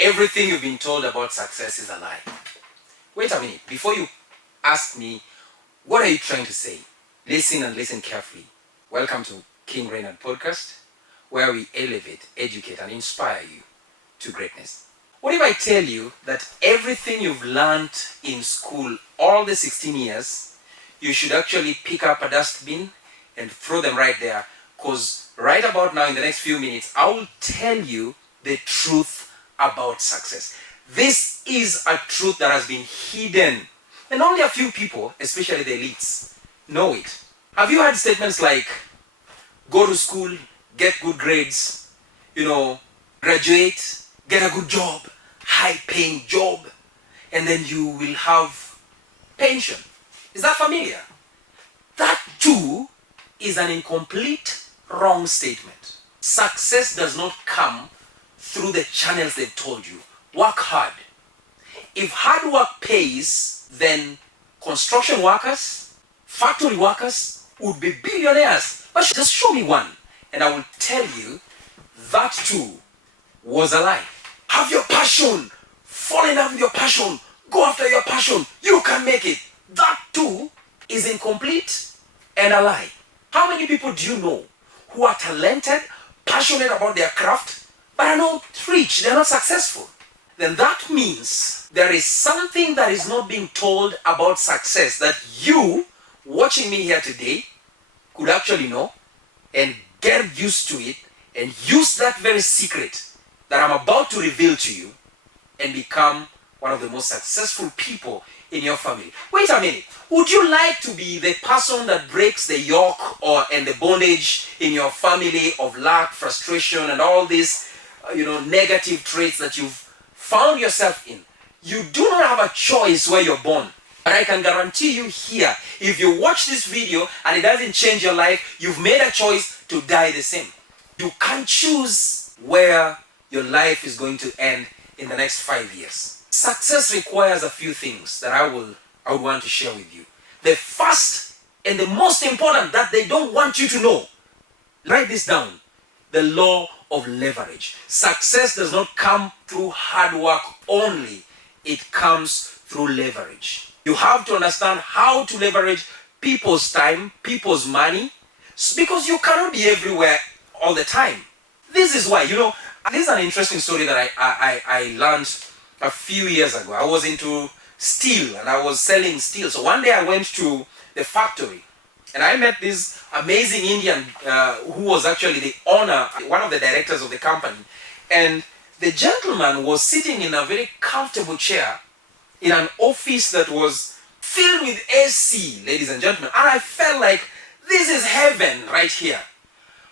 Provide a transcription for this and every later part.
everything you've been told about success is a lie. Wait a minute. Before you ask me, what are you trying to say? Listen and listen carefully. Welcome to King Reynard Podcast, where we elevate, educate, and inspire you to greatness. What if I tell you that everything you've learned in school, all the 16 years, you should actually pick up a dustbin and throw them right there? Because right about now, in the next few minutes, I will tell you the truth about success. This is a truth that has been hidden, and only a few people, especially the elites, know it. Have you heard statements like, go to school, get good grades, graduate, get a good job, high-paying job, and then you will have pension? Is that familiar? That too is an incomplete, wrong statement. Success does not come through the channels they've told you. Work hard. If hard work pays, then construction workers, factory workers would be billionaires. But just show me one, and I will tell you that too was a lie. Have your passion. Fall in love with your passion. Go after your passion. You can make it. That too is incomplete and a lie. How many people do you know who are talented, passionate about their craft, but are not rich, they're not successful? Then that means there is something that is not being told about success that you, watching me here today, could actually know and get used to it and use that very secret that I'm about to reveal to you and become one of the most successful people in your family. Wait a minute. Would you like to be the person that breaks the yoke and the bondage in your family of lack, frustration, and all these negative traits that you've found yourself in? You do not have a choice where you're born. But I can guarantee you here, if you watch this video and it doesn't change your life, you've made a choice to die the same. You can't choose where your life is going to end in the next 5 years. Success requires a few things that I would want to share with you. The first and the most important that they don't want you to know, write this down: the law of leverage. Success does not come through hard work only, it comes through leverage. You have to understand how to leverage people's time, people's money, because you cannot be everywhere all the time. This is why, this is an interesting story that I learned a few years ago. I was into steel and I was selling steel. So one day I went to the factory and I met this amazing Indian who was actually the owner, one of the directors of the company. And the gentleman was sitting in a very comfortable chair in an office that was filled with AC, ladies and gentlemen. And I felt like this is heaven right here.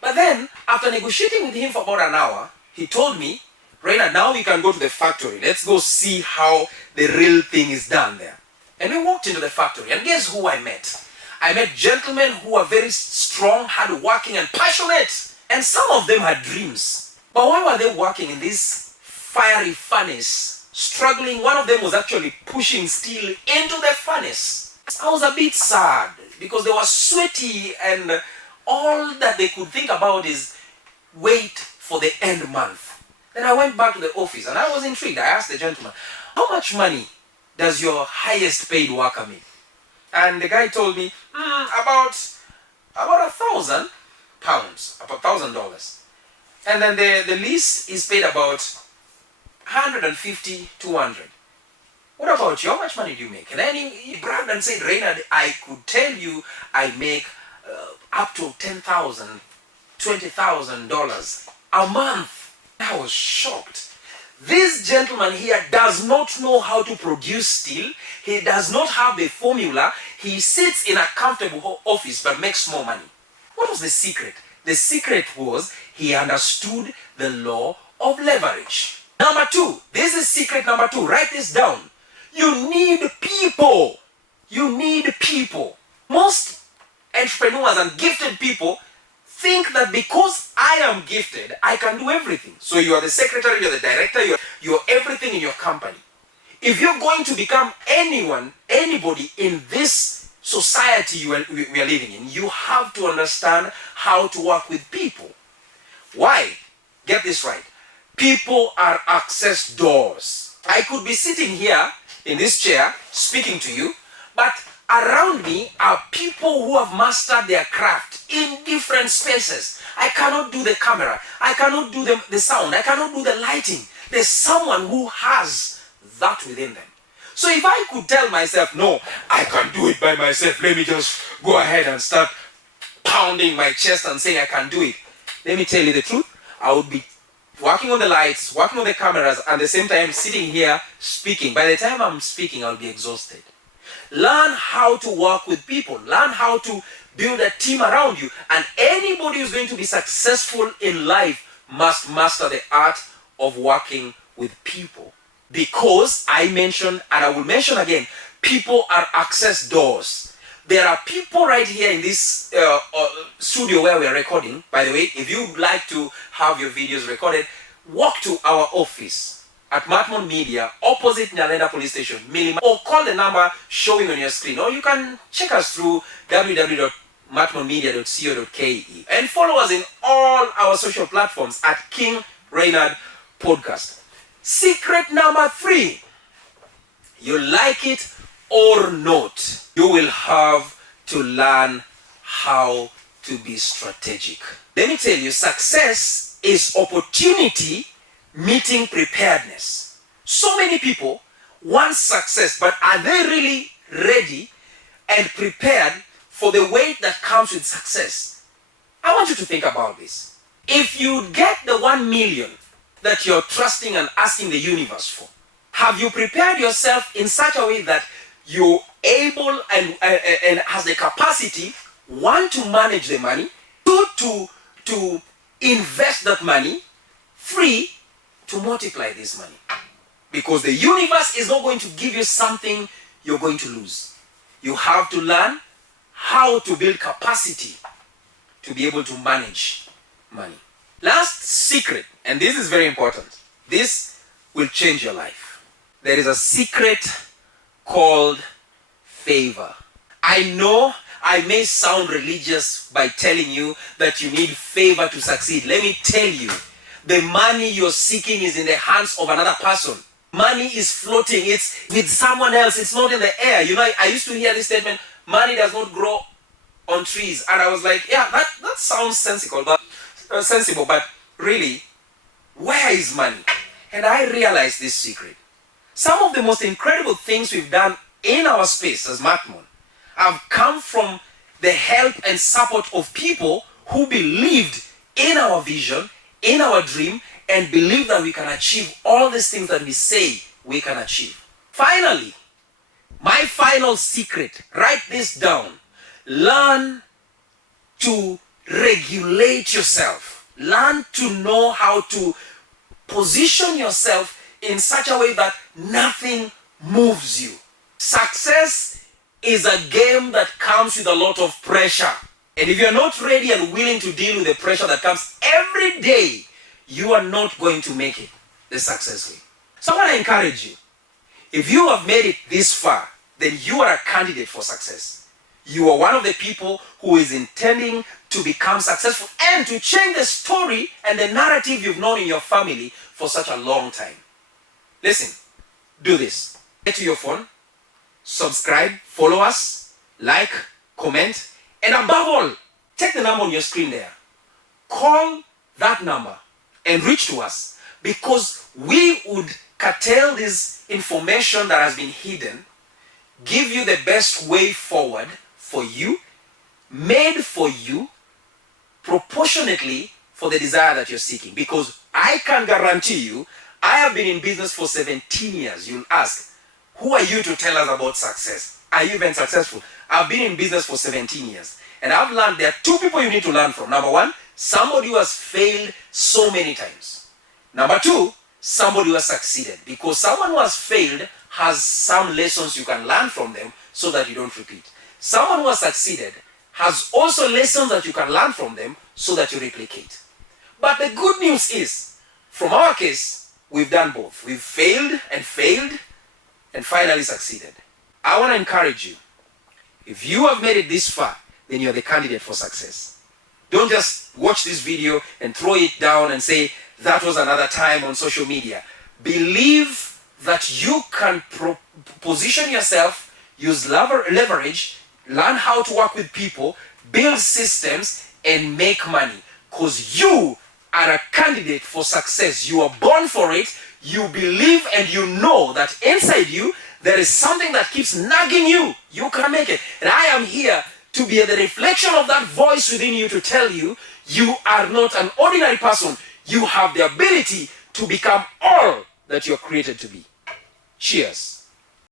But then, after negotiating with him for about an hour, he told me, Reynard, now we can go to the factory. Let's go see how the real thing is done there. And we walked into the factory, and guess who I met? I met gentlemen who are very strong, hardworking, and passionate. And some of them had dreams. But why were they working in this fiery furnace, struggling? One of them was actually pushing steel into the furnace. I was a bit sad because they were sweaty and all that they could think about is wait for the end month. Then I went back to the office and I was intrigued. I asked the gentleman, how much money does your highest paid worker make? And the guy told me, about £1,000, about $1,000. And then the least is paid about 150, 200. What about you? How much money do you make? And then he bragged and said, Reynard, I could tell you I make up to $10,000, $20,000 a month. I was shocked. This gentleman here does not know how to produce steel. He does not have the formula. He sits in a comfortable office but makes more money. What was the secret? The secret was he understood the law of leverage. Number two, this is secret number two. Write this down. You need people. You need people. Most entrepreneurs and gifted people think that because I am gifted, I can do everything. So you are the secretary, you're the director, you're everything in your company. If you're going to become anybody in this society we are living in, you have to understand how to work with people. Why? Get this right. People are access doors. I could be sitting here in this chair speaking to you, but around me are people who have mastered their craft in different spaces. I cannot do the camera. I cannot do the sound. I cannot do the lighting. There's someone who has that within them. So if I could tell myself, no, I can do it by myself, let me just go ahead and start pounding my chest and saying I can do it. Let me tell you the truth. I would be working on the lights, working on the cameras, and at the same time sitting here speaking. By the time I'm speaking, I'll be exhausted. Learn how to work with people. Learn how to build a team around you. And anybody who's going to be successful in life must master the art of working with people. Because I mentioned, and I will mention again, people are access doors. There are people right here in this studio where we are recording. By the way, if you would like to have your videos recorded, walk to our office at Matmon Media, opposite Nyalenda Police Station, Milima, or call the number showing on your screen. Or you can check us through www.matmonmedia.co.ke and follow us in all our social platforms at King Reynard Podcast. Secret number 3, you like it or not, you will have to learn how to be strategic. Let me tell you, success is opportunity meeting preparedness. So many people want success, but are they really ready and prepared for the weight that comes with success? I want you to think about this. If you get the 1 million that you're trusting and asking the universe for, have you prepared yourself in such a way that you're able and has the capacity, 1, to manage the money, 2, to invest that money, 3, to multiply this money? Because the universe is not going to give you something you're going to lose. You have to learn how to build capacity to be able to manage money. Last secret, and this is very important. This will change your life. There is a secret called favor. I know I may sound religious by telling you that you need favor to succeed. Let me tell you, the money you're seeking is in the hands of another person. Money is floating. It's with someone else. It's not in the air. You know, I used to hear this statement, money does not grow on trees. And I was like, yeah, that sounds sensible, but really, where is money? And I realized this secret. Some of the most incredible things we've done in our space as Matmon have come from the help and support of people who believed in our vision, in our dream, and believe that we can achieve all these things that we say we can achieve. Finally, my final secret, write this down. Learn to regulate yourself. Learn to know how to position yourself in such a way that nothing moves you. Success is a game that comes with a lot of pressure. And if you're not ready and willing to deal with the pressure that comes every day, you are not going to make it the success way. So I want to encourage you. If you have made it this far, then you are a candidate for success. You are one of the people who is intending to become successful and to change the story and the narrative you've known in your family for such a long time. Listen, do this. Get to your phone, subscribe, follow us, like, comment, and above all, take the number on your screen there. Call that number and reach to us, because we would curtail this information that has been hidden, give you the best way forward for you, made for you, proportionately for the desire that you're seeking. Because I can guarantee you, I have been in business for 17 years. You'll ask, who are you to tell us about success? Are you even successful? I've been in business for 17 years. And I've learned there are 2 people you need to learn from. Number 1, somebody who has failed so many times. Number 2, somebody who has succeeded. Because someone who has failed has some lessons you can learn from them so that you don't repeat. Someone who has succeeded has also lessons that you can learn from them so that you replicate. But the good news is, from our case, we've done both. We've failed and finally succeeded. I want to encourage you. If you have made it this far, then you're the candidate for success. Don't just watch this video and throw it down and say, That was another time on social media. Believe that you can position yourself, use leverage, learn how to work with people, build systems, and make money. Because you are a candidate for success. You are born for it. You believe and you know that inside you, there is something that keeps nagging you. You can make it. And I am here to be the reflection of that voice within you to tell you, you are not an ordinary person. You have the ability to become all that you're created to be. Cheers.